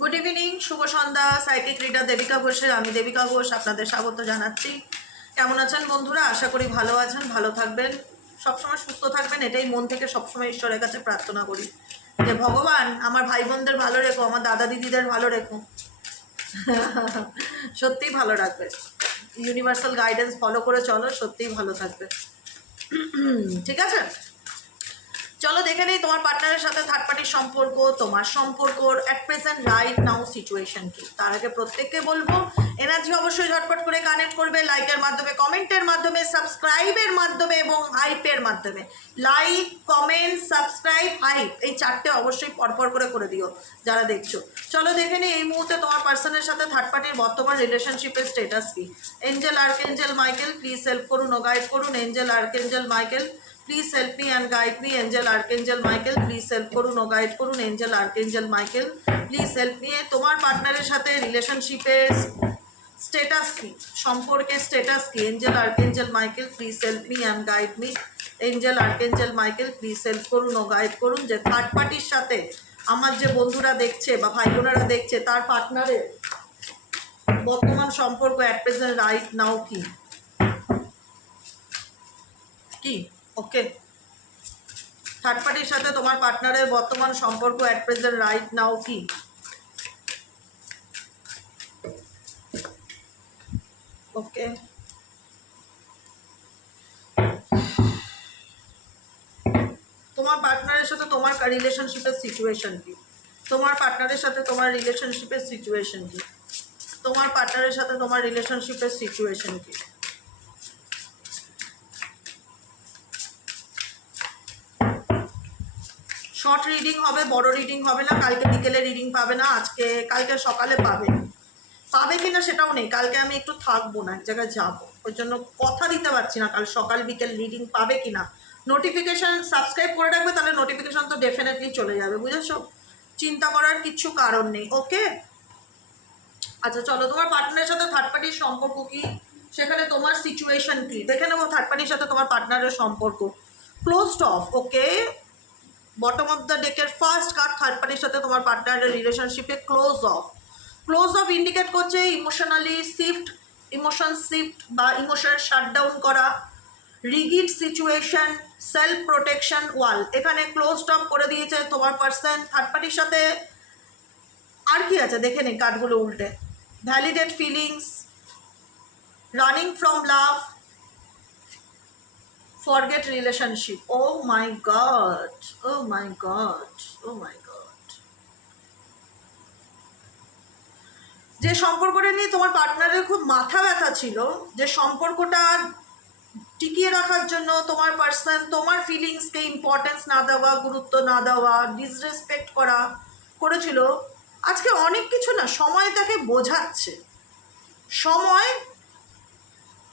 Good evening, শুভ সন্ধ্যা। Psychic reader Devika ঘোষের আমি দেবিকা ঘোষ আপনাদের স্বাগত জানাচ্ছি। কেমন আছেন বন্ধুরা? আশা করি ভালো আছেন, ভালো থাকবেন, সবসময় সুস্থ থাকবেন, এটাই মন থেকে সবসময় ঈশ্বরের কাছে প্রার্থনা করি যে ভগবান আমার ভাই বোনদের ভালো রেখো, আমার দাদা দিদিদের ভালো রেখো, সত্যিই ভালো রাখবে। ইউনিভার্সাল গাইডেন্স ফলো করে চলো, সত্যিই ভালো থাকবে। ঠিক আছে, চলো দেখে নেই তোমার পার্টনারের সাথে থার্ড পার্টির সম্পর্ক, তোমার সম্পর্কর at present right now situation কি। তার আগে প্রত্যেককে বলবো এনার্জি অবশ্যই ঝটপট করে কানেক্ট করবে, লাইকের মাধ্যমে, কমেন্টের মাধ্যমে, সাবস্ক্রাইবের মাধ্যমে এবং হাইপের মাধ্যমে। লাইক, কমেন্ট, সাবস্ক্রাইব, হাইপ, এই চারটে অবশ্যই পরপর করে দিও যারা দেখছো। চলো দেখে নিই এই মুহূর্তে তোমার পার্সনের সাথে থার্ড পার্টির বর্তমান রিলেশনশিপের স্টেটাস কি। Angel archangel Michael please help করুন ও গাইড করুন। Angel archangel Michael please help me and guide me. Angel archangel Michael please help করুন ও গাইড করুন। Angel archangel Michael please help me. তোমার পার্টনারের সাথে রিলেশনশিপের স্টেটাস কি, সম্পর্কের স্টেটাস কি। Angel archangel Michael please help me and guide me. Angel archangel Michael please help করুন ও গাইড করুন। যে থার্ড পার্টির সাথে আমার যে বন্ধুরা দেখছে বা ভাই বোনেরা দেখছে, তার পার্টনারের বর্তমান সম্পর্ক অ্যাট প্রেজেন্ট রাইট নাও কি কি। ওকে, থার্ড পার্টির সাথে তোমার পার্টনারের বর্তমান সম্পর্ক অ্যাট প্রেজেন্ট রাইট নাও কি। ওকে, তোমার পার্টনারের সাথে তোমার রিলেশনশিপের সিচুয়েশন কি। তোমার পার্টনারের সাথে তোমার রিলেশনশিপের সিচুয়েশন কি। তোমার পার্টনারের সাথে তোমার রিলেশনশিপের সিচুয়েশন কি। শর্ট রিডিং হবে, বড় রিডিং হবে না। কালকে বিকেলে রিডিং পাবে না, কালকে সকালে পাবে। পাবে কিনা সেটাও নেই, কালকে আমি একটু থাকবো না, এক জায়গায় যাবো, ওই জন্য কথা দিতে পারছি না কাল সকাল বিকেল রিডিং পাবে কিনা। নোটিফিকেশান সাবস্ক্রাইব করে রাখবে, তাহলে নোটিফিকেশান তো ডেফিনেটলি চলে যাবে, বুঝেছো? চিন্তা করার কিচ্ছু কারণ নেই। ওকে, আচ্ছা চলো তোমার পার্টনারের সাথে থার্ড পার্টির সম্পর্ক কি, সেখানে তোমার সিচুয়েশন কি দেখে নেবো। থার্ড পার্টির সাথে তোমার পার্টনারের সম্পর্ক closed off. Okay, bottom of the ডেকের ফার্স্ট কার্ড, থার্ড পার্টির সাথে তোমার পার্টনারের রিলেশনশিপে close off. Close off indicate করছে ইমোশনালি শিফট, ইমোশন শিফট বা ইমোশন শাটডাউন করা, rigid situation, self protection wall. এখানে ক্লোজড অফ করে দিয়েছে তোমার পার্সন থার্ড পার্টির সাথে। আর কি আছে দেখে নিই কার্ডগুলো উল্টে। Validate feelings, running from love, forget relationship. Oh my god, oh my god, oh my god. যে সম্পর্কটা নিয়ে তোমার পার্টনারের খুব মাথা ব্যথা ছিল, যে সম্পর্কটা টিকিয়ে রাখার জন্য তোমার পার্সন তোমার ফিলিংসকে ইম্পর্টেন্স না দেওয়া, গুরুত্ব না দেওয়া, ডিসরেসপেক্ট করেছিল, আজকে অনেক কিছু না সময় তাকে বোঝাচ্ছে। সময়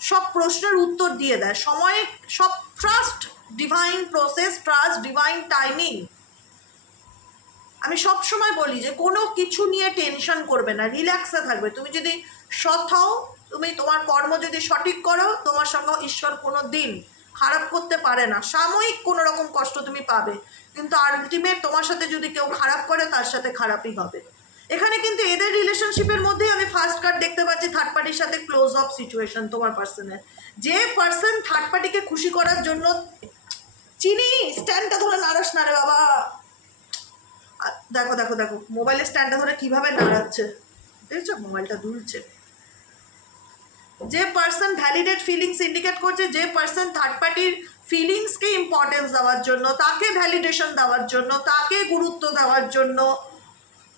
সব প্রশ্নের উত্তর দিয়ে দেয়, সময় সব। Trust divine process, trust divine timing. আমি সব সময় বলি যে কোনো কিছু নিয়ে টেনশন করবে না, রিল্যাক্সে থাকবে। তুমি যদি সৎ হও, তুমি তোমার কর্ম যদি সঠিক করো, তোমার সঙ্গে ঈশ্বর কোনো দিন খারাপ করতে পারে না। সাময়িক কোনো রকম কষ্ট তুমি পাবে, কিন্তু আলটিমেট তোমার সাথে যদি কেউ খারাপ করে, তার সাথে খারাপই হবে। এখানে কিন্তু এদের রিলেশনশিপের মধ্যেই আমি ফার্স্ট কার্ড দেখতে পাচ্ছি থার্ড পার্টির সাথে ক্লোজ অফ সিচুয়েশন। তোমার পার্সনের যে পার্সন থার্ড পার্টিকে খুশি করার জন্য, চিনি স্ট্যান্ডটা ধরে নাড়াস না রে বাবা, দেখো দেখো দেখো মোবাইলের স্ট্যান্ডটা ধরে কিভাবে নাড়াচ্ছে, দেখছো মোবাইলটা দুলছে। যে পার্সন ভ্যালিডেট ফিলিংস ইন্ডিকেট করছে, যে পার্সন থার্ড পার্টির ফিলিংসকে ইম্পর্টেন্স দেওয়ার জন্য, তাকে ভ্যালিডেশন দেওয়ার জন্য, তাকে গুরুত্ব দেওয়ার জন্য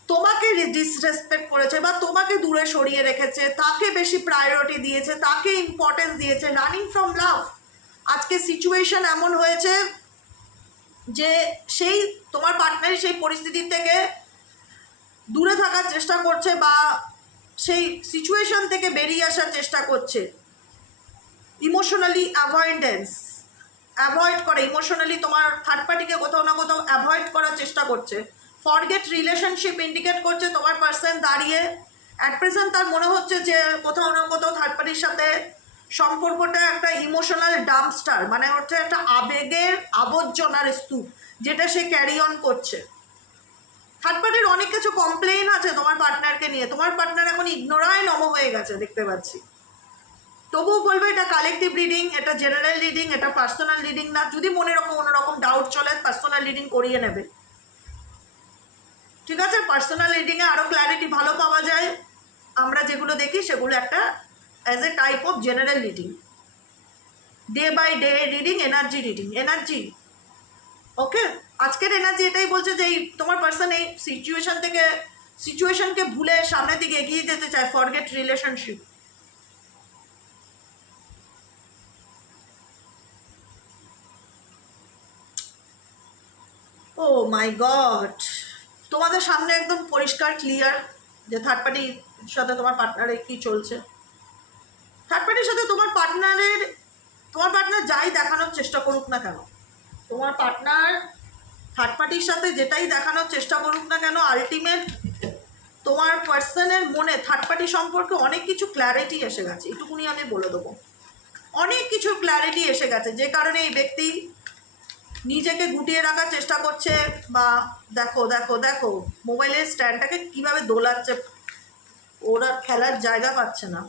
তোমাকে ডিসরেসপেক্ট করেছে বা তোমাকে দূরে সরিয়ে রেখেছে, তাকে বেশি প্রায়োরিটি দিয়েছে, তাকে ইম্পর্টেন্স দিয়েছে। রানিং ফ্রম লাভ। আজকে সিচুয়েশন এমন হয়েছে যে সেই তোমার পার্টনার সেই পরিস্থিতি থেকে দূরে থাকার চেষ্টা করছে বা সেই সিচুয়েশন থেকে বেরিয়ে আসার চেষ্টা করছে। ইমোশনালি অ্যাভয়েড করে, ইমোশনালি তোমার থার্ড পার্টিকে কোথাও না কোথাও অ্যাভয়েড করার চেষ্টা করছে। ফরগেট রিলেশনশিপ ইন্ডিকেট করছে তোমার পার্সন দাঁড়িয়ে অ্যাট প্রেজেন্ট তার মনে হচ্ছে যে কোথাও না কোথাও থার্ড পার্টির সাথে সম্পর্কটা একটা ইমোশনাল ডাম্পস্টার, মানে হচ্ছে একটা আবেগের আবর্জনার স্তূপ, যেটা সে ক্যারি অন করছে। থার্ড পার্টির অনেক কিছু কমপ্লেন আছে তোমার পার্টনারকে নিয়ে, তোমার পার্টনার এখন ইগনোরায় নম হয়ে গেছে দেখতে পাচ্ছি। তবুও বলবো এটা কালেকটিভ রিডিং, এটা জেনারেল রিডিং, এটা পার্সোনাল রিডিং না। যদি মনে কোনো রকম ডাউট চলে পার্সোনাল রিডিং করিয়ে নেবে, ঠিক আছে? পার্সোনাল রিডিংয়ে আরও ক্ল্যারিটি ভালো পাওয়া যায়। আমরা যেগুলো দেখি সেগুলো একটা as a type of general reading, day by day reading, energy reading, energy. Okay, আজকের এনার্জি এটাই বলছে যে এই তোমার পার্সন এই সিচুয়েশনকে ভুলে সামনের দিকে এগিয়ে যেতে চায়, ফরগেট রিলেশনশিপ। ও মাই গড, তোমাদের সামনে একদম পরিষ্কার ক্লিয়ার যে থার্ড পার্টির সাথে তোমার পার্টনারের কী চলছে। থার্ড পার্টির সাথে তোমার পার্টনার যাই দেখানোর চেষ্টা করুক না কেন, তোমার পার্টনার থার্ড পার্টির সাথে যেটাই দেখানোর চেষ্টা করুক না কেন, আলটিমেট তোমার পার্সনের মনে থার্ড পার্টি সম্পর্কে অনেক কিছু ক্ল্যারিটি এসে গেছে, এটুকুনি আমি বলে দেবো। অনেক কিছু ক্ল্যারিটি এসে গেছে, যে কারণে এই ব্যক্তি নিজেকে গুটিয়ে রাখার চেষ্টা করছে। বা দেখো দেখো দেখো মোবাইলের স্ট্যান্ডটাকে কীভাবে দোলাচ্ছে, ওরা খেলার জায়গা পাচ্ছে না,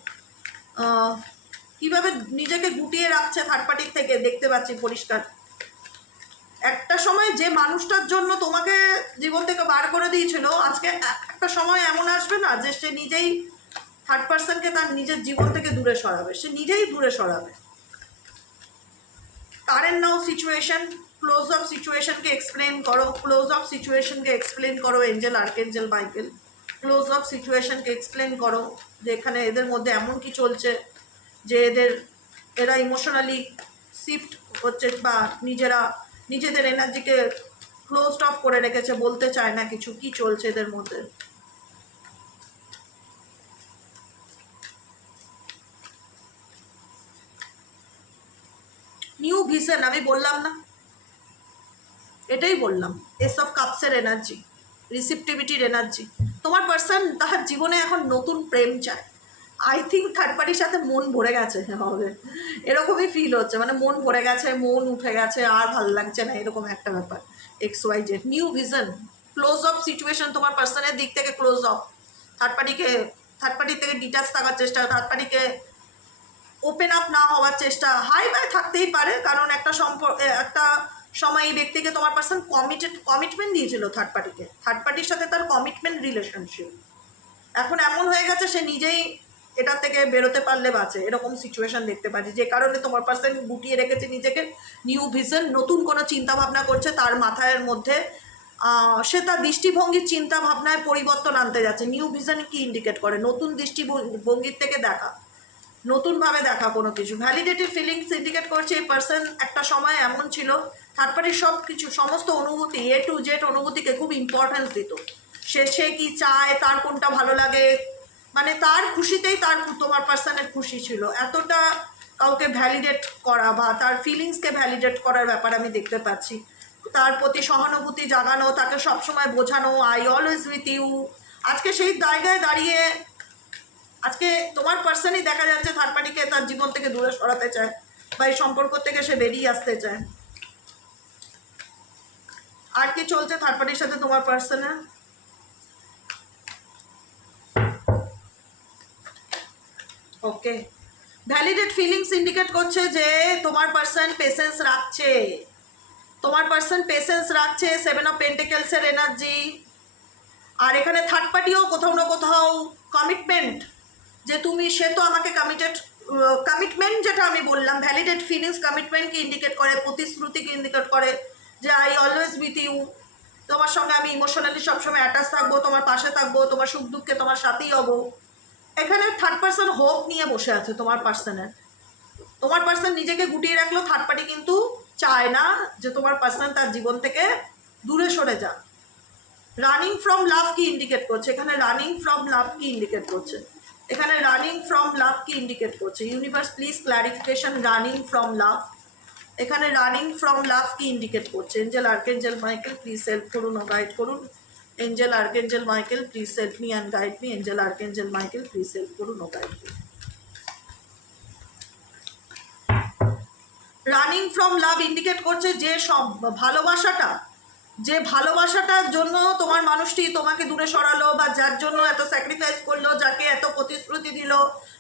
কিভাবে নিজেকে গুটিয়ে রাখছে থার্ড পার্টির থেকে দেখতে পাচ্ছি পরিষ্কার। একটা সময় যে মানুষটার জন্য তোমাকে জীবন থেকে বার করে দিয়েছিল, আজকে একটা সময় এমন আসবে না যে সে নিজেই থার্ড পার্সনকে তার নিজের জীবন থেকে দূরে সরাবে, সে নিজেই দূরে সরাবে। Current now situation, close up সিচুয়েশনকে এক্সপ্লেন করো, ক্লোজ আপ সিচুয়েশনকে এক্সপ্লেন করো angel, archangel, Michael. Close up সিচুয়েশনকে এক্সপ্লেন করো যে এখানে এদের মধ্যে এমন কি চলছে যে এরা ইমোশনালি শিফট হচ্ছে, বা নিজেদের এনার্জিকে ক্লোজড অফ করে রেখেছে, বলতে চায় না কিছু, কি চলছে এদের মধ্যে। নিউ ভিশন, আমি বললাম না, এটাই বললাম। এস অফ কাপসের এনার্জি, রিসিপটিভিটির এনার্জি। তোমার পার্সন তাহার জীবনে এখন নতুন প্রেম চায়। আই থিঙ্ক থার্ড পার্টির সাথে মন ভরে গেছে হবে, এরকমই ফিল হচ্ছে, মানে মন ভরে গেছে, মন উঠে গেছে, আর ভালো লাগছে না, এরকম একটা ব্যাপার। XYZ, new vision, close of situation, তোমার পার্সনের দিক থেকে ক্লোজ অফ। থার্ড পার্টির থেকে ডিটাচ থাকার চেষ্টা, থার্ড পার্টিকে ওপেন আপ না হওয়ার চেষ্টা। হাই বাই থাকতেই পারে, কারণ একটা সময় এই ব্যক্তিকে তোমার পার্সন কমিটমেন্ট দিয়েছিল থার্ড পার্টির সাথে তার কমিটমেন্ট রিলেশনশিপ। এখন এমন হয়ে গেছে সে নিজেই এটার থেকে বেরোতে পারলে বাঁচে, এরকম সিচুয়েশন দেখতে পাচ্ছি, যে কারণে তোমার পার্সন গুটিয়ে রেখেছে নিজেকে। নিউ ভিশন, নতুন কোনো চিন্তা ভাবনা করছে তার মাথার মধ্যে, সে তার দৃষ্টিভঙ্গির চিন্তা ভাবনায় পরিবর্তন আনতে যাচ্ছে। নিউ ভিশন কি ইন্ডিকেট করে? নতুন দৃষ্টিভঙ্গির থেকে দেখা, নতুনভাবে দেখা কোনো কিছু। ভ্যালিডেটেড ফিলিংস ইন্ডিকেট করছে এই পার্সন একটা সময় এমন ছিল থার্ড পার্টির সমস্ত অনুভূতি, A to Z অনুভূতিকে খুব ইম্পর্টেন্স দিত। সে কি চায়, তার কোনটা ভালো লাগে, মানে তার খুশিতেই তোমার পার্সনের খুশি ছিল। এতটা কাউকে ভ্যালিডেট করা বা তার ফিলিংসকে ভ্যালিডেট করার ব্যাপার আমি দেখতে পাচ্ছি। তার প্রতি সহানুভূতি জাগানো, তাকে সবসময় বোঝানো, আই অলওয়েজ উইথ ইউ। আজকে সেই জায়গায় দাঁড়িয়ে আজকে তোমার পার্সনই দেখা যাচ্ছে থার্ড পার্টিকে তার জীবন থেকে দূরে সরাতে চায়, বা এই সম্পর্ক থেকে সে বেরিয়ে আসতে চায়। আর কি চলছে থার্ড পার্টির সাথে তোমার পার্সনের? ওকে, ভ্যালিডেট ফিলিংস ইন্ডিকেট করছে যে তোমার পার্সন পেশেন্স রাখছে, তোমার পার্সন পেশেন্স রাখছে। 7 অফ পেন্টিকেলসের এনার্জি। আর এখানে থার্ড পার্টিও কোথাও না কোথাও কমিটমেন্ট, যে সে তো আমাকে কমিটমেন্ট, যেটা আমি বললাম ভ্যালিডেট ফিলিংস কমিটমেন্টকে ইন্ডিকেট করে, প্রতিশ্রুতিকে ইন্ডিকেট করে যে আই অলওয়েজ উইথ ইউ, তোমার সঙ্গে আমি ইমোশনালি সবসময় অ্যাটাচ থাকবো, তোমার পাশে থাকবো, তোমার সুখ দুঃখে তোমার সাথেই হবো। এখানে থার্ড পার্সন হোপ নিয়ে বসে আছে তোমার পার্সন নিজেকে গুটিয়ে রাখলো। থার্ড পার্টি কিন্তু চায় না যে তোমার পার্সন তার জীবন থেকে দূরে সরে যাক। রানিং ফ্রম লাভ কি ইন্ডিকেট করছে? এখানে রানিং ফ্রম লাভ কি ইন্ডিকেট করছে? এখানে রানিং ফ্রম লাভ কি ইন্ডিকেট করছে? Universe please clarification, running from love. এখানে রানিং ফ্রম লাভ কি ইন্ডিকেট করছে? Angel, archangel, Michael please help করুন ও গাইড করুন। Angel, archangel, Michael please help me and guide me. Angel, archangel, Michael please help করুন ও guide me. Running from love indicate করছে যে সব ভালোবাসাটা যে ভালোবাসাটার জন্য তোমার মানুষটি তোমাকে দূরে সরালো বা যার জন্য এত স্যাক্রিফাইস করলো, যাকে এত প্রতিশ্রুতি দিল,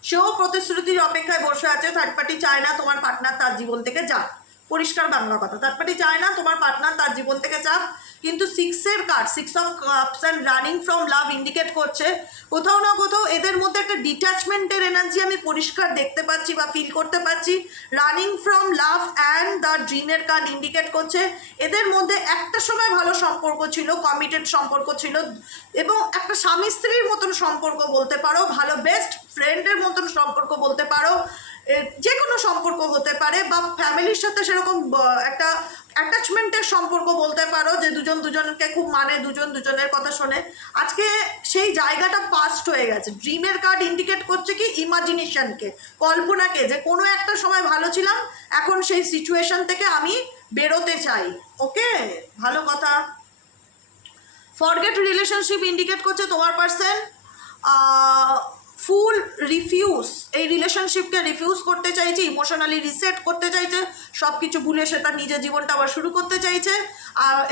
সেও প্রতিশ্রুতির অপেক্ষায় বসে আছে। থার্ড পার্টি চায় না তোমার পার্টনার তার জীবন থেকে যাক, পরিষ্কার বাংলা কথা। থার্ড পার্টি চায় না তোমার পার্টনার তার জীবন থেকে যাক, কিন্তু সিক্সের card, 6 of cups and running from love indicate করছে কোথাও না কোথাও এদের মধ্যে একটা ডিট্যাচমেন্টের এনার্জি আমি পরিষ্কার দেখতে পাচ্ছি বা ফিল করতে পারছি। Running from love and the ড্রিমের কার্ড ইন্ডিকেট করছে এদের মধ্যে একটা সময় ভালো সম্পর্ক ছিল, কমিটেড সম্পর্ক ছিল, এবং একটা স্বামী স্ত্রীর মতন সম্পর্ক বলতে পারো, ভালো বেস্ট ফ্রেন্ডের মতন সম্পর্ক বলতে পারো, যে কোনো সম্পর্ক হতে পারে, বা ফ্যামিলির সাথে সেরকম একটা অ্যাটাচমেন্টের সম্পর্ক বলতে পারো, যে দুজন দুজনকে খুব মানে, দুজন দুজনের কথা শোনে। আজকে সেই জায়গাটা পাস্ট হয়ে গেছে। ড্রিমের কার্ড ইন্ডিকেট করছে কি ইমাজিনেশনকে, কল্পনাকে, যে কোনো একটা সময় ভালো ছিলাম, এখন সেই সিচুয়েশন থেকে আমি বেরোতে চাই। ওকে, ভালো কথা। ফরগেট রিলেশনশিপ ইন্ডিকেট করছে তোমার পার্সন ফুল রিফিউজ, এই রিলেশনশিপকে রিফিউজ করতে চাইছে, ইমোশনালি রিসেট করতে চাইছে, সব কিছু ভুলে সে তার নিজের জীবনটা আবার শুরু করতে চাইছে,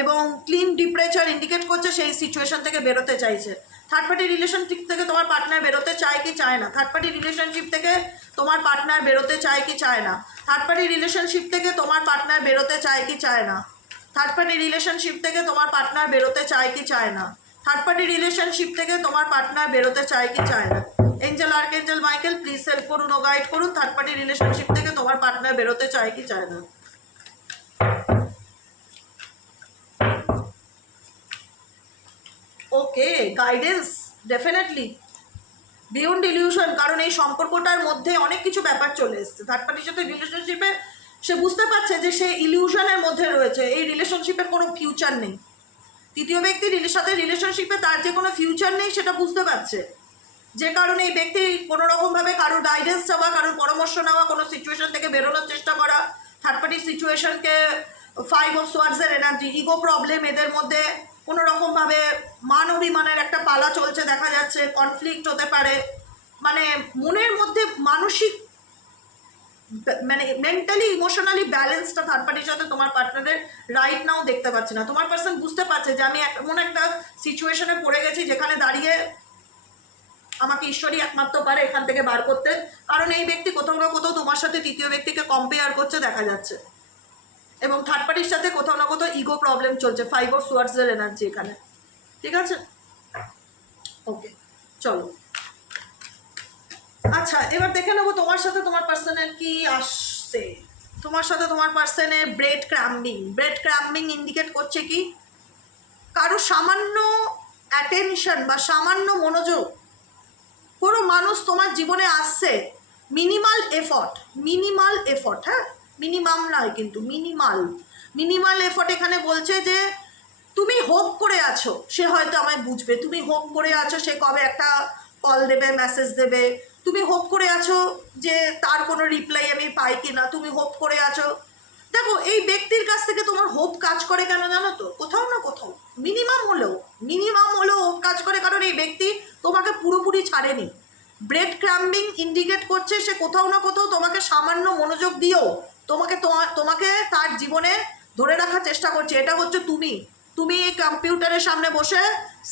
এবং ক্লিন ডিপ্রেচার ইন্ডিকেট করছে সেই সিচুয়েশন থেকে বেরোতে চাইছে। থার্ড পার্টি রিলেশনশিপ থেকে তোমার পার্টনার বেরোতে চায় কি চায় না? থার্ড পার্টি রিলেশনশিপ থেকে তোমার পার্টনার বেরোতে চায় কি চায় না? থার্ড পার্টি রিলেশনশিপ থেকে তোমার পার্টনার বেরোতে চায় কি চায় না? থার্ড পার্টি রিলেশনশিপ থেকে তোমার পার্টনার বেরোতে চায় কি চায় না? থার্ড পার্টি রিলেশনশিপ থেকে তোমার পার্টনার বেরোতে চায় কি চায় না? Angel archangel Michael please help করুন ও গাইড করুন, থার্ড পার্টি রিলেশনশিপ থেকে তোমার পার্টনার বেরোতে চায় কি চায় না? ওকে, গাইডেন্স ডেফিনেটলি বিয়ন্ড ইলিউশন, কারণ এই সম্পর্কটার মধ্যে অনেক কিছু ব্যাপার চলে এসছে। থার্ড পার্টির সাথে রিলেশনশিপে সে বুঝতে পারছে যে সে ইলিউশনের মধ্যে রয়েছে, এই রিলেশনশিপের কোনো ফিউচার নেই। তৃতীয় ব্যক্তির সাথে রিলেশনশিপে তার যে কোনো ফিউচার নেই সেটা বুঝতে পারছে, যে কারণে এই ব্যক্তি কোনো রকমভাবে কারোর গাইডেন্স চাওয়া, কারোর পরামর্শ নেওয়া, কোনো সিচুয়েশন থেকে বেরোনোর চেষ্টা করা, থার্ড পার্টির সিচুয়েশনকে 5 অফ সোয়ার্ডসের এনার্জি, ইগো প্রবলেম, এদের মধ্যে কোনো রকমভাবে মান অভিমানের একটা পালা চলছে দেখা যাচ্ছে, কনফ্লিক্ট হতে পারে, মানে মনের মধ্যে মানসিক মানে মেন্টালি ইমোশনালি ব্যালেন্সটা থার্ড পার্টির সাথে তোমার পার্টনারের রাইট নাও দেখতে পাচ্ছি না। তোমার পার্সন বুঝতে পারছে যে আমি এমন একটা সিচুয়েশনে পড়ে গেছি যেখানে দাঁড়িয়ে আমাকে ঈশ্বরই একমাত্র পারে এখান থেকে বার করতে, কারণ এই ব্যক্তি কোথাও না কোথাও তোমার সাথে তৃতীয় ব্যক্তিকে কম্পেয়ার করছে দেখা যাচ্ছে, এবং থার্ড পার্টির সাথে কোথাও না কোথাও ইগো প্রবলেম চলছে, 5 অফ সোয়ার্ডসের এনার্জি এখানে। ঠিক আছে, ওকে, চলো। আচ্ছা, এবার দেখে নেবো তোমার সাথে তোমার পার্সনের কি আসছে। তোমার সাথে তোমার পার্সনের ব্রেড ক্রাম্বিং ইন্ডিকেট করছে কি কারো সামান্য অ্যাটেনশন বা সামান্য মনোযোগ, কোনো মানুষ তোমার জীবনে আসছে, মিনিমাল এফর্ট, হ্যাঁ, মিনিমাম নয় কিন্তু মিনিমাল এফর্ট এখানে বলছে যে তুমি হোপ করে আছো সে হয়তো আমায় বুঝবে, তুমি হোপ করে আছো সে কবে একটা কল দেবে, মেসেজ দেবে, তুমি হোপ করে আছো যে তার কোনো রিপ্লাই আমি পাই কিনা, তুমি হোপ করে আছো। দেখো, এই ব্যক্তির কাছ থেকে তোমার হোপ কাজ করে কেন জানো তো? কোথাও না কোথাও মিনিমাম হলেও হোপ কাজ করে, কারণ এই ব্যক্তি তোমাকে পুরোপুরি ছাড়েনি। ব্রেড ক্রাম্বিং ইন্ডিকেট করছে সে কোথাও না কোথাও তোমাকে সামান্য মনোযোগ দিয়েও তোমাকে তার জীবনে ধরে রাখার চেষ্টা করছে। এটা হচ্ছে তুমি এই কম্পিউটারের সামনে বসে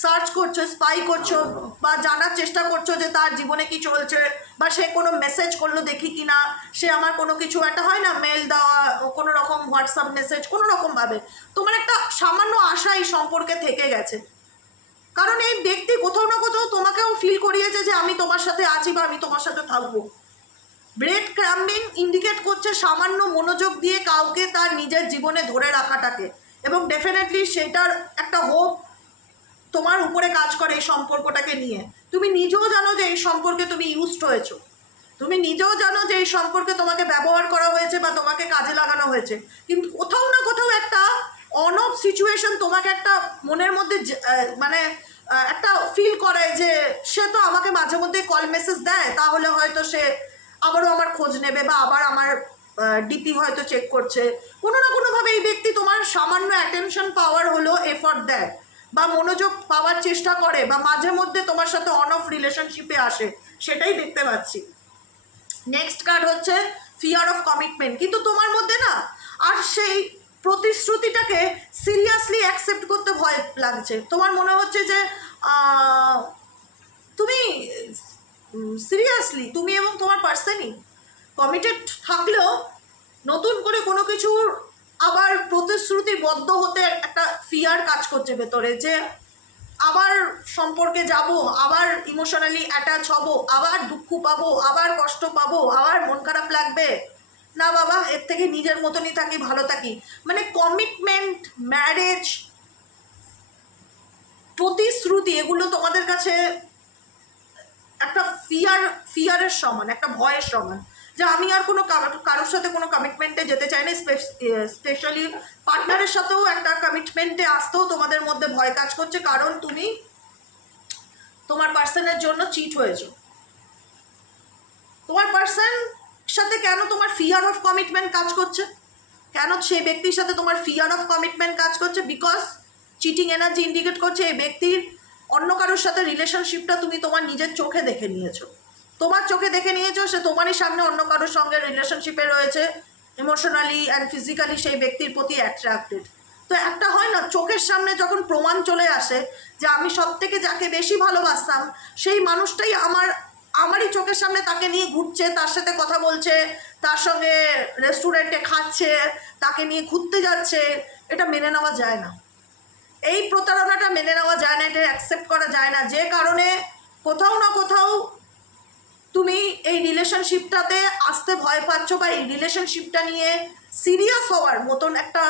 সার্চ করছো, স্পাই করছো, বা জানার চেষ্টা করছো যে তার জীবনে কি চলছে, বা সে কোনো মেসেজ করলো দেখি কি না, সে আমার কোনো কিছু একটা হয় না মেল দেওয়া, কোনো রকম হোয়াটসঅ্যাপ মেসেজ, কোনো রকমভাবে তোমার একটা সামান্য আশা এই সম্পর্কে থেকে গেছে, কারণ এই ব্যক্তি কোথাও না কোথাও তোমাকেও ফিল করিয়েছে যে আমি তোমার সাথে আছি বা আমি তোমার সাথে থাকবো। ব্রেড ক্রাম্বিং ইন্ডিকেট করছে সামান্য মনোযোগ দিয়ে কাউকে তার নিজের জীবনে ধরে রাখাটাকে, এবং ডেফিনেটলি সেটার একটা হোপ তোমার উপরে কাজ করে এই সম্পর্কটাকে নিয়ে। তুমি নিজেও জানো যে এই সম্পর্কে তুমি ইউজড হয়েছো, তুমি নিজেও জানো যে এই সম্পর্কে তোমাকে ব্যবহার করা হয়েছে বা তোমাকে কাজে লাগানো হয়েছে, কিন্তু কোথাও না কোথাও একটা অন অফ সিচুয়েশন তোমাকে একটা মনের মধ্যে মানে একটা ফিল করায় যে সে তো আমাকে মাঝে মধ্যে কল মেসেজ দেয়, তাহলে হয়তো সে আবারও আমার খোঁজ নেবে বা আবার আমার ডিপি হয়তো চেক করছে। কোনো না কোনোভাবে এই ব্যক্তি তোমার সামান্য অ্যাটেনশন পাওয়ার হলো এফর্ট দেয় বা মনোযোগ পাওয়ার চেষ্টা করে, বা মাঝে মধ্যে তোমার সাথে অন অফ রিলেশনশিপে আসে, সেটাই দেখতে পাচ্ছি। নেক্সট কার্ড হচ্ছে ফিয়ার অফ কমিটমেন্ট, কিন্তু তোমার মধ্যে না আর সেই প্রতিশ্রুতিটাকে সিরিয়াসলি অ্যাকসেপ্ট করতে ভয় লাগছে। তোমার মনে হচ্ছে যে তুমি সিরিয়াসলি, তুমি এবং তোমার পার্সনই কমিটেড থাকলেও নতুন করে কোনো কিছুর আবার প্রতিশ্রুতিবদ্ধ হতে একটা ফিয়ার কাজ করছে ভেতরে, যে আবার সম্পর্কে যাব, আবার ইমোশনালি অ্যাটাচ হব, আবার দুঃখ পাবো, আবার কষ্ট পাবো, আবার মন খারাপ লাগবে। না বাবা, এর থেকে নিজের মতনই থাকি, ভালো থাকি। মানে কমিটমেন্ট, ম্যারেজ, প্রতিশ্রুতি, এগুলো তোমাদের কাছে একটা ফিয়ারের সমান, একটা ভয়ের সমান, যে আমি আর কোনো কারোর সাথে কোনো কমিটমেন্টে যেতে চাই না। স্পেশালি পার্টনারের সাথেও একটা কমিটমেন্টে আসতেও তোমাদের মধ্যে ভয় কাজ করছে, কারণ তুমি তোমার পার্সনের জন্য চিট হয়েছো। তোমার পার্সন সাথে কেন তোমার ফিয়ার অফ কমিটমেন্ট কাজ করছে? কেন সেই ব্যক্তির সাথে তোমার ফিয়ার অফ কমিটমেন্ট কাজ করছে? বিকজ চিটিং এনার্জি ইন্ডিকেট করছে এই ব্যক্তির অন্য কারোর সাথে রিলেশনশিপটা তুমি তোমার নিজের চোখে দেখে নিয়েছো। তোমার চোখে দেখে নিয়েছো সে তোমারই সামনে অন্য কারোর সঙ্গে রিলেশনশিপে রয়েছে, ইমোশনালি অ্যান্ড ফিজিক্যালি সেই ব্যক্তির প্রতি অ্যাট্রাক্টেড। তো একটা হয় না, চোখের সামনে যখন প্রমাণ চলে আসে যে আমি সব থেকে যাকে বেশি ভালোবাসতাম সেই মানুষটাই আমারই চোখের সামনে তাকে নিয়ে ঘুরছে, তার সাথে কথা বলছে, তার সঙ্গে রেস্টুরেন্টে খাচ্ছে, তাকে নিয়ে ঘুরতে যাচ্ছে, এটা মেনে নেওয়া যায় না। এই প্রতারণাটা মেনে নেওয়া যায় না, এটা অ্যাকসেপ্ট করা যায় না। যে কারণে কোথাও না কোথাও তুমি এই রিলেশনশিপটাতে আসতে ভয় পাচ্ছ, বা এই রিলেশনশিপটা নিয়ে সিরিয়াস হওয়ার মতন একটা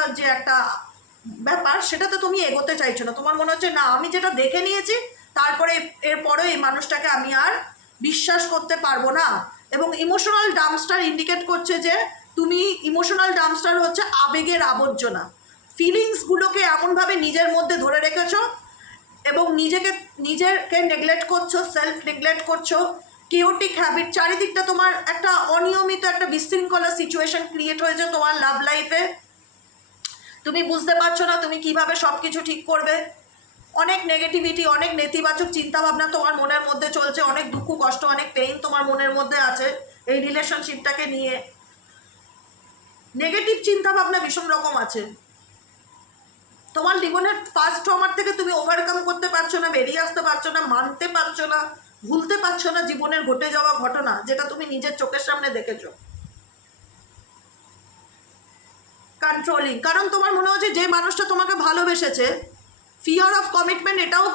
ব্যাপার, সেটাতে তুমি এগোতে চাইছো না। তোমার মনে হচ্ছে না, আমি যেটা দেখে নিয়েছি তারপরে এরপরে এই মানুষটাকে আমি আর বিশ্বাস করতে পারবো না। এবং ইমোশনাল ডাম্পস্টার ইন্ডিকেট করছে যে তুমি ইমোশনাল ডাম্পস্টার হচ্ছে আবেগের আবর্জনা। ফিলিংসগুলোকে এমনভাবে নিজের মধ্যে ধরে রেখেছো এবং নিজেকে নেগলেক্ট করছো, সেলফ নেগলেক্ট করছো, কেওটিক হ্যাবিট, চারিদিকটা তোমার একটা অনিয়মিত, একটা বিশৃঙ্খলা সিচুয়েশন ক্রিয়েট হয়েছে তোমার লাভ লাইফে। তুমি বুঝতে পারছো না তুমি কিভাবে সব কিছু ঠিক করবে। অনেক নেগেটিভিটি, অনেক নেতিবাচক চিন্তাভাবনা তোমার মনের মধ্যে চলছে, অনেক দুঃখ কষ্ট, অনেক পেইন তোমার মনের মধ্যে আছে এই রিলেশনশিপটাকে নিয়ে। নেগেটিভ চিন্তাভাবনা ভীষণ রকম আছে। তোমার জীবনের পাস্ট ট্রমার থেকে তুমি ওভারকাম করতে পারছো না, বেরিয়ে আসতে পারছো না, মানতে পারছো না, ভুলতে পারছো না জীবনের ঘটে যাওয়া ঘটনা, যেটা তুমি নিজের চোখের সামনে দেখেছো। কন্ট্রোলিং, কারণ তোমার মনে হচ্ছে যে মানুষটা তোমাকে ভালোবেসেছে, ফিয়ার অফ কমিটমেন্ট এটাও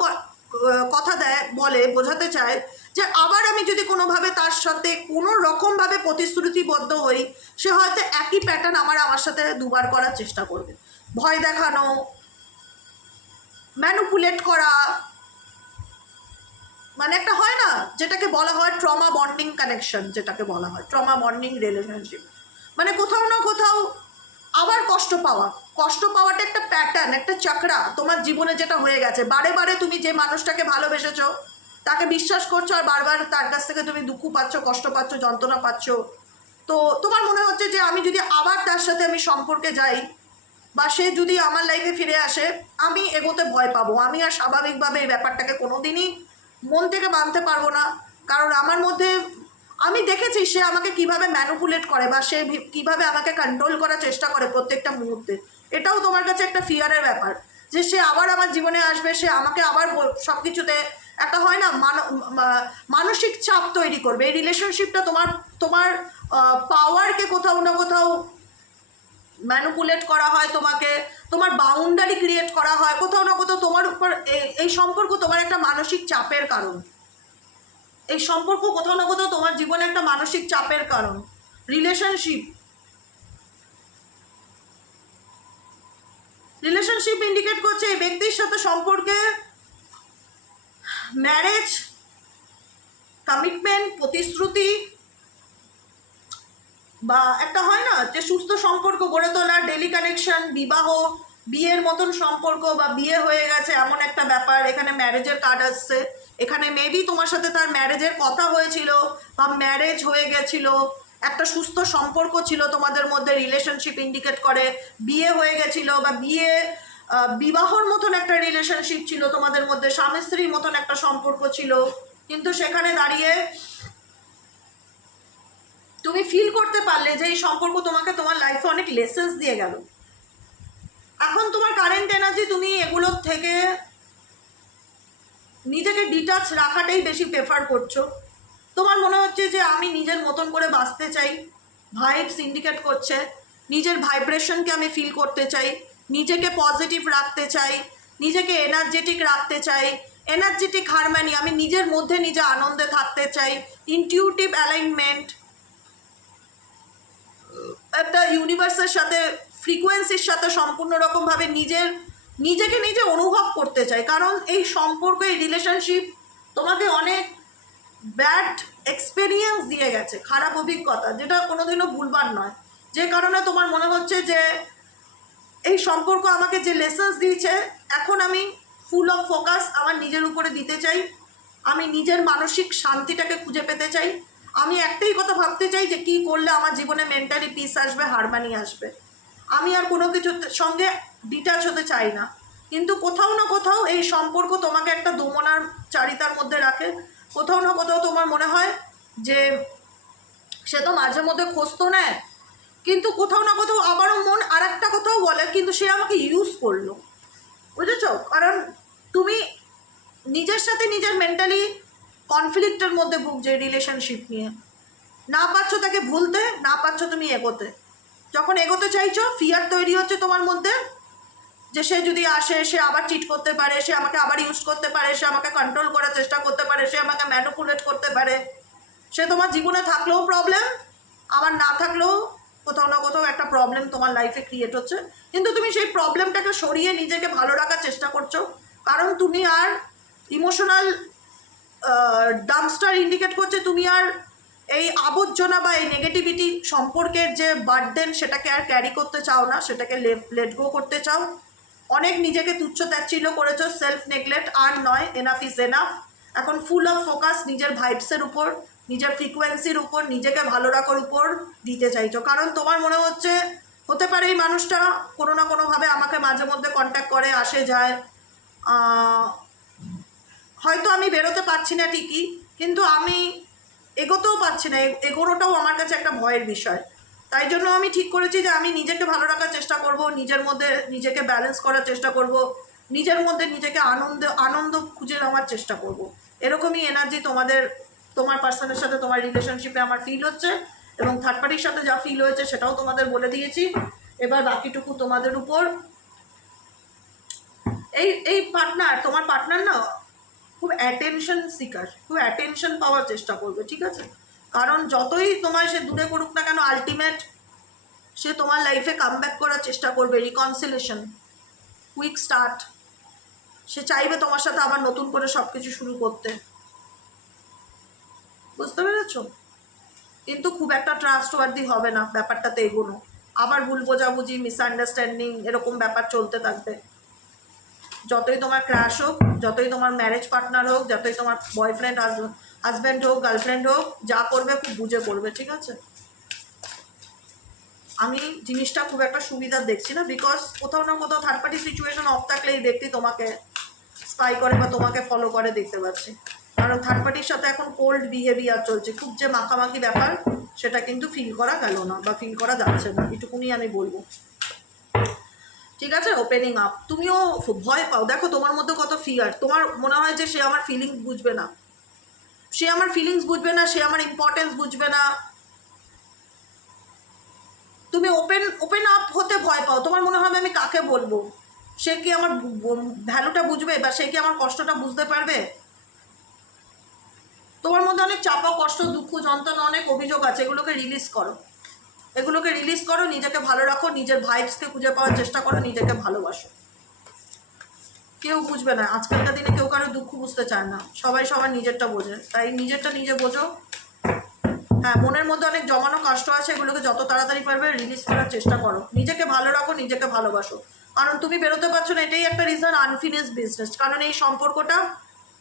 কথা বলে বোঝাতে চায় যে আবার আমি যদি কোনোভাবে তার সাথে কোনো রকমভাবে প্রতিশ্রুতিবদ্ধ হই, সে হয়তো একই প্যাটার্ন আমার সাথে দুবার করার চেষ্টা করবে। ভয় দেখানো, ম্যানুপুলেট করা, মানে একটা হয় না যেটাকে বলা হয় ট্রমা বন্ডিং কানেকশন, যেটাকে বলা হয় ট্রমা বন্ডিং রিলেশনশিপ। মানে কোথাও না কোথাও আবার কষ্ট পাওয়াটা একটা প্যাটার্ন, একটা চক্রা তোমার জীবনে যেটা হয়ে গেছে। বারে বারে তুমি যে মানুষটাকে ভালোবেসেছো, তাকে বিশ্বাস করছো, আর বারবার তার কাছ থেকে তুমি দুঃখ পাচ্ছ, কষ্ট পাচ্ছ, যন্ত্রণা পাচ্ছ। তো তোমার মনে হচ্ছে যে আমি যদি আবার তার সাথে আমি সম্পর্কে যাই, বা সে যদি আমার লাইফে ফিরে আসে, আমি এগোতে ভয় পাবো। আমি আর স্বাভাবিকভাবে এই ব্যাপারটাকে কোনোদিনই মন থেকে মানতে পারবো না। কারণ আমার মধ্যে আমি দেখেছি সে আমাকে কিভাবে ম্যানুপুলেট করে, বা সে কিভাবে আমাকে কন্ট্রোল করার চেষ্টা করে প্রত্যেকটা মুহূর্তে। এটাও তোমার কাছে একটা ফিয়ারের ব্যাপার, যে সে আবার আমার জীবনে আসবে, সে আমাকে আবার সব কিছুতে একটা হয় না মানসিক চাপ তৈরি করবে। এই রিলেশনশিপটা তোমার পাওয়ারকে কোথাও না কোথাও ম্যানুপুলেট করা হয়, তোমার বাউন্ডারি ক্রিয়েট করা হয় কোথাও না কোথাও তোমার উপর। এই সম্পর্ক তোমার একটা মানসিক চাপের কারণ। এই সম্পর্ক কোথাও না কোথাও তোমার জীবনে একটা মানসিক চাপের কারণ। রিলেশনশিপ ইন্ডিকেট করছে এই ব্যক্তির সাথে সম্পর্কে ম্যারেজ, কমিটমেন্ট, প্রতিশ্রুতি, বা একটা হয় না যে সুস্থ সম্পর্ক গড়ে তোলা, ডেলি কানেকশন, বিবাহ, বিয়ের মতন সম্পর্ক, বা বিয়ে হয়ে গেছে এমন একটা ব্যাপার। এখানে ম্যারেজের কার্ড আসছে। এখানে মেবি তোমার সাথে তার ম্যারেজের কথা হয়েছিল, বা ম্যারেজ হয়ে গেছিল, একটা সুস্থ সম্পর্ক ছিল তোমাদের মধ্যে। রিলেশনশিপ ইন্ডিকেট করে বিয়ে হয়ে গেছিল, বা বিবাহর মতন একটা রিলেশনশিপ ছিল তোমাদের মধ্যে, স্বামী স্ত্রীর মতন একটা সম্পর্ক ছিল। কিন্তু সেখানে দাঁড়িয়ে তুমি ফিল করতে পারলে যে এই সম্পর্ক তোমাকে তোমার লাইফে অনেক লেসেন্স দিয়ে গেল। এখন তোমার কারেন্ট এনার্জি, তুমি এগুলোর থেকে নিজেকে ডিটাচ রাখাটাই বেশি প্রেফার করছো। তোমার মনে হচ্ছে যে আমি নিজের মতন করে বাঁচতে চাই, ভাইবস ইন্ডিকেট করছে, নিজের ভাইব্রেশনকে আমি ফিল করতে চাই, নিজেকে পজিটিভ রাখতে চাই, নিজেকে এনার্জেটিক রাখতে চাই, এনার্জেটিক হারমানি, আমি নিজের মধ্যে নিজে আনন্দে থাকতে চাই, ইনটিউটিভ অ্যালাইনমেন্ট, একটা ইউনিভার্সের সাথে ফ্রিকোয়েন্সির সাথে সম্পূর্ণ রকমভাবে নিজেকে নিজে অনুভব করতে চাই। কারণ এই সম্পর্ক, এই রিলেশনশিপ তোমাকে অনেক ব্যাড এক্সপেরিয়েন্স দিয়ে গেছে, খারাপ অভিজ্ঞতা, যেটা কোনোদিনও ভুলবার নয়। যে কারণে তোমার মনে হচ্ছে যে এই সম্পর্ক আমাকে যে লেসন্স দিয়েছে, এখন আমি ফুল অফ ফোকাস আমার নিজের উপরে দিতে চাই, আমি নিজের মানসিক শান্তিটাকে খুঁজে পেতে চাই, আমি একটাই কথা ভাবতে চাই যে কী করলে আমার জীবনে মেন্টালি পিস আসবে, হারমানি আসবে। আমি আর কোনো কিছুর সঙ্গে ডিটাচ হতে চাই না। কিন্তু কোথাও না কোথাও এই সম্পর্ক তোমাকে একটা দোমনার চারিতার মধ্যে রাখে। কোথাও না কোথাও তোমার মনে হয় যে সে তো মাঝে মধ্যে খোঁজ তো নেয়, কিন্তু কোথাও না কোথাও আবারও মন আর একটা কথাও বলে, কিন্তু সে আমাকে ইউজ করলো, বুঝেছ? কারণ তুমি নিজের সাথে নিজের মেন্টালি কনফ্লিক্টের মধ্যে ভুগছে রিলেশনশিপ নিয়ে, না পারছো তাকে ভুলতে, না পারছো তুমি এগোতে। যখন এগোতে চাইছো, ফিয়ার তৈরি হচ্ছে তোমার মধ্যে যে সে যদি আসে, সে আবার চিট করতে পারে, সে আমাকে আবার ইউজ করতে পারে, সে আমাকে কন্ট্রোল করার চেষ্টা করতে পারে, সে আমাকে ম্যানিপুলেট করতে পারে। সে তোমার জীবনে থাকলেও প্রবলেম, আবার না থাকলেও কোথাও না কোথাও একটা প্রবলেম তোমার লাইফে ক্রিয়েট হচ্ছে। কিন্তু তুমি সেই প্রবলেমটাকে সরিয়ে নিজেকে ভালো রাখার চেষ্টা করছো, কারণ তুমি আর ইমোশনাল ডাম্পস্টার ইন্ডিকেট করছে, তুমি আর এই আবর্জনা বা এই নেগেটিভিটি সম্পর্কের যে বার্ডেন, সেটাকে আর ক্যারি করতে চাও না, সেটাকে লেট গো করতে চাও। অনেক নিজেকে তুচ্ছ তাচ্ছিল্য করেছো, সেলফ নেগলেক্ট আর নয়, এনাফ ইজ এনাফ। এখন ফুল অফ ফোকাস নিজের ভাইবসের উপর, নিজের ফ্রিকোয়েন্সির উপর, নিজেকে ভালো রাখার উপর দিতে চাইছো। কারণ তোমার মনে হচ্ছে হতে পারে এই মানুষটা কোনো না কোনোভাবে আমাকে মাঝে মধ্যে কন্ট্যাক্ট করে, আসে যায়, হয়তো আমি বেরোতে পারছি না ঠিকই, কিন্তু আমি এগোতেও পারছি না, এগোনোটাও আমার কাছে একটা ভয়ের বিষয়। তাই জন্য আমি ঠিক করেছি যে আমি নিজেকে ভালো রাখার চেষ্টা করব, নিজের মধ্যে নিজেকে ব্যালেন্স করার চেষ্টা করব, নিজের মধ্যে নিজেকে আনন্দ খুঁজে নেওয়ার চেষ্টা করব। এরকমই এনার্জি তোমার পার্সনের সাথে তোমার রিলেশনশিপে আমার ফিল হচ্ছে, এবং থার্ড পার্টির সাথে যা ফিল হয়েছে সেটাও তোমাদের বলে দিয়েছি। এবার বাকিটুকু তোমাদের উপর। এই তোমার পার্টনার না খুব অ্যাটেনশন সিকার, খুব অ্যাটেনশন পাওয়ার চেষ্টা করবে, ঠিক আছে? কারণ যতই তোমায় সে দূরে করুক না কেন, আলটিমেট সে তোমার লাইফে কামব্যাক করার চেষ্টা করবে, রিকনসিলেশন, কুইক স্টার্ট। সে চাইবে তোমার সাথে আবার নতুন করে সব কিছু শুরু করতে, বুঝতে পেরেছ? কিন্তু খুব একটা ট্রাস্টওয়ার্দি হবে না ব্যাপারটাতে এগোনো, আবার ভুল বোঝাবুঝি, মিসআন্ডারস্ট্যান্ডিং, এরকম ব্যাপার চলতে থাকবে। যতই তোমার ক্র্যাশ হোক, যতই তোমার ম্যারেজ পার্টনার হোক, যতই তোমার বয়ফ্রেন্ড হাজব্যান্ড হোক, গার্লফ্রেন্ড হোক, যা করবে খুব বুঝে করবে, ঠিক আছে? আমি জিনিসটা খুব একটা সুবিধার দেখছি না, বিকজ কোথাও না কোথাও থার্ড পার্টি সিচুয়েশন অফ থাকলে এই ব্যক্তি তোমাকে স্পাই করে বা তোমাকে ফলো করে দেখতে পাচ্ছি। কারণ থার্ড পার্টির সাথে এখন কোল্ড বিহেভিয়ার চলছে, খুব যে মাখামাখি ব্যাপার সেটা কিন্তু ফিল করা গেল না বা ফিল করা যাচ্ছে না, এটুকুনি আমি বলবো, ঠিক আছে? ওপেনিং আপ, তুমিও ভয় পাও, দেখো তোমার মধ্যে কত ফিয়ার। তোমার মনে হয় যে সে আমার ফিলিংস বুঝবে না, সে আমার ফিলিংস বুঝবে না, সে আমার ইম্পর্টেন্স বুঝবে না। তুমি ওপেন আপ হতে ভয় পাও, তোমার মনে হবে আমি কাকে বলবো, সে কি আমার ভ্যালুটা বুঝবে বা সে কি আমার কষ্টটা বুঝতে পারবে? তোমার মধ্যে অনেক চাপা, কষ্ট, দুঃখ, যন্ত্রণা, অনেক অভিযোগ আছে, এগুলোকে রিলিজ করো, এগুলোকে রিলিজ করো, নিজেকে ভালো রাখো, নিজের ভাইবসকে খুঁজে পাওয়ার চেষ্টা করো, নিজেকে ভালোবাসো। কেউ বুঝবে না, আজকালকার দিনে কেউ কারো দুঃখ বুঝতে চায় না, সবাই সবার নিজেরটা বোঝে, তাই নিজেরটা নিজে বোঝো। হ্যাঁ, মনের মধ্যে অনেক জমানো কষ্ট আছে, এগুলোকে যত তাড়াতাড়ি পারবে রিলিজ করার চেষ্টা করো, নিজেকে ভালো রাখো, নিজেকে ভালোবাসো। কারণ তুমি বেরোতে পারছো না, এটাই একটা রিজন, আনফিনিশ বিজনেস। কারণ এই সম্পর্কটা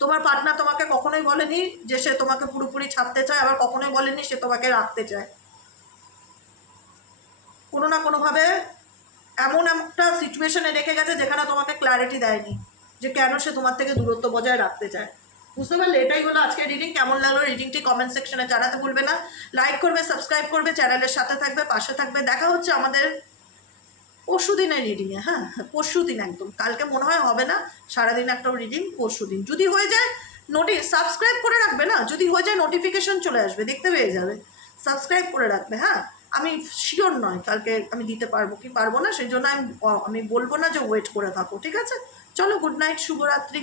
তোমার পার্টনার তোমাকে কখনোই বলেনি যে সে তোমাকে পুরোপুরি ছাড়তে চায়, আবার কখনোই বলেনি সে তোমাকে রাখতে চায়। কোনো না কোনোভাবে এমন একটা সিচুয়েশনে রেখে গেছে যেখানে তোমাকে ক্ল্যারিটি দেয়নি যে কেন সে তোমার থেকে দূরত্ব বজায় রাখতে চায়। বুঝতে পারলে? এটাই হলো আজকের রিডিং। কেমন লাগলো রিডিংটি কমেন্ট সেকশনে জানাতে ভুলবে না। লাইক করবে, সাবস্ক্রাইব করবে, চ্যানেলের সাথে থাকবে, পাশে থাকবে। দেখা হচ্ছে আমাদের পরশু দিনের রিডিংয়ে, হ্যাঁ পরশু দিন একদম, কালকে মনে হয় হবে না, সারাদিন একটা রিডিং, পরশু দিন যদি হয়ে যায় সাবস্ক্রাইব করে রাখবে না, যদি হয়ে যায় নোটিফিকেশন চলে আসবে, দেখতে পেয়ে যাবে, সাবস্ক্রাইব করে রাখবে। হ্যাঁ আমি শিওর নয় কালকে আমি দিতে পারবো কি পারবো না, সেই জন্য আমি বলবো না যে ওয়েট করে থাকো, ঠিক আছে? চলো, গুড নাইট, শুভরাত্রি।